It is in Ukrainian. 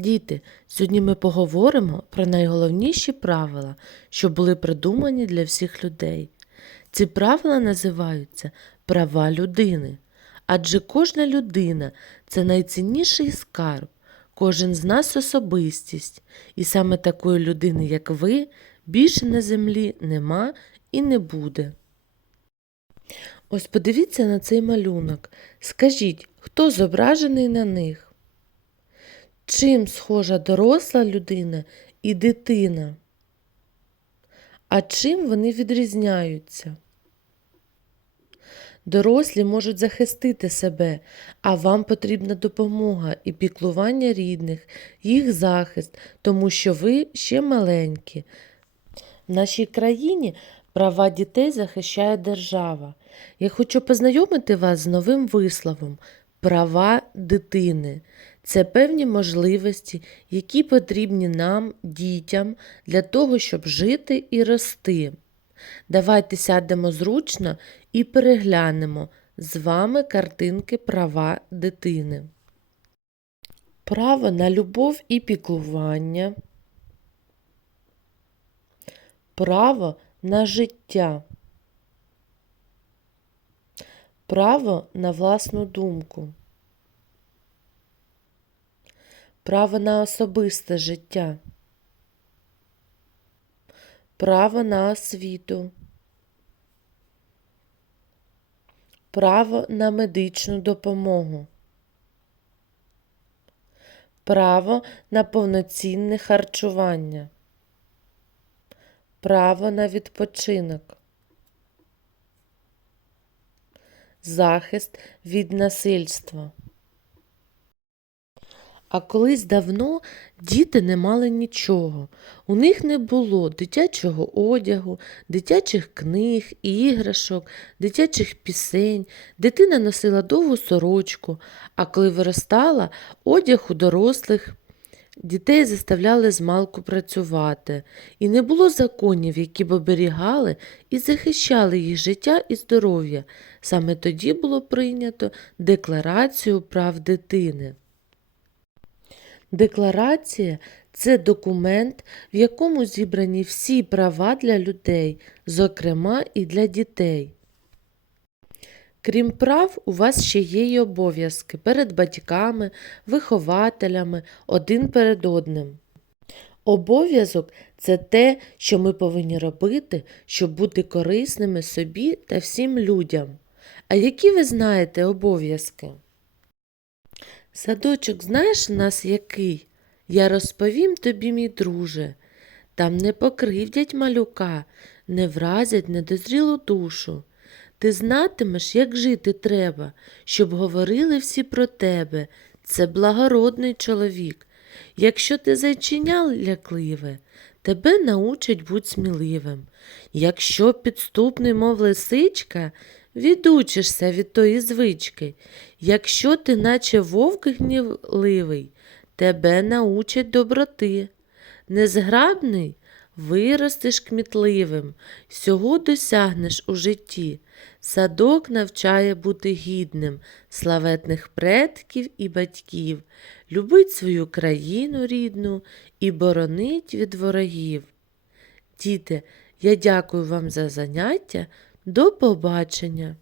Діти, сьогодні ми поговоримо про найголовніші правила, що були придумані для всіх людей. Ці правила називаються права людини. Адже кожна людина це найцінніший скарб, кожен з нас особистість, і саме такої людини, як ви, більше на землі нема і не буде. Ось подивіться на цей малюнок. Скажіть, хто зображений на них? Чим схожа доросла людина і дитина? А чим вони відрізняються? Дорослі можуть захистити себе, а вам потрібна допомога і піклування рідних, їх захист, тому що ви ще маленькі. В нашій країні права дітей захищає держава. Я хочу познайомити вас з новим висловом права дитини. Це певні можливості, які потрібні нам, дітям, для того, щоб жити і рости. Давайте сядемо зручно і переглянемо з вами картинки права дитини. Право на любов і піклування. Право на життя. Право на власну думку. Право на особисте життя. Право на освіту. Право на медичну допомогу. Право на повноцінне харчування. Право на відпочинок. Захист від насильства. А колись давно діти не мали нічого. У них не було дитячого одягу, дитячих книг, іграшок, дитячих пісень. Дитина носила довгу сорочку, а коли виростала, одяг у дорослих. Дітей заставляли змалку працювати, і не було законів, які б оберігали і захищали їх життя і здоров'я. Саме тоді було прийнято Декларацію прав дитини. Декларація це документ, в якому зібрані всі права для людей, зокрема і для дітей. Крім прав, у вас ще є й обов'язки перед батьками, вихователями, один перед одним. Обов'язок це те, що ми повинні робити, щоб бути корисними собі та всім людям. А які ви знаєте обов'язки? Садочок знаєш у нас який? Я розповім тобі, мій друже. Там не покривдять малюка, не вразять недозрілу душу. Ти знатимеш, як жити треба, щоб говорили всі про тебе. Це благородний чоловік. Якщо ти зайчиня лякливе, тебе научать будь сміливим. Якщо підступний, мов лисичка, відучишся від тої звички. Якщо ти, наче вовк гнівливий, тебе научать доброти. Незграбний виростеш кмітливим, всього досягнеш у житті. Садок навчає бути гідним, славетних предків і батьків, любить свою країну рідну і боронить від ворогів. Діти, я дякую вам за заняття. До побачення!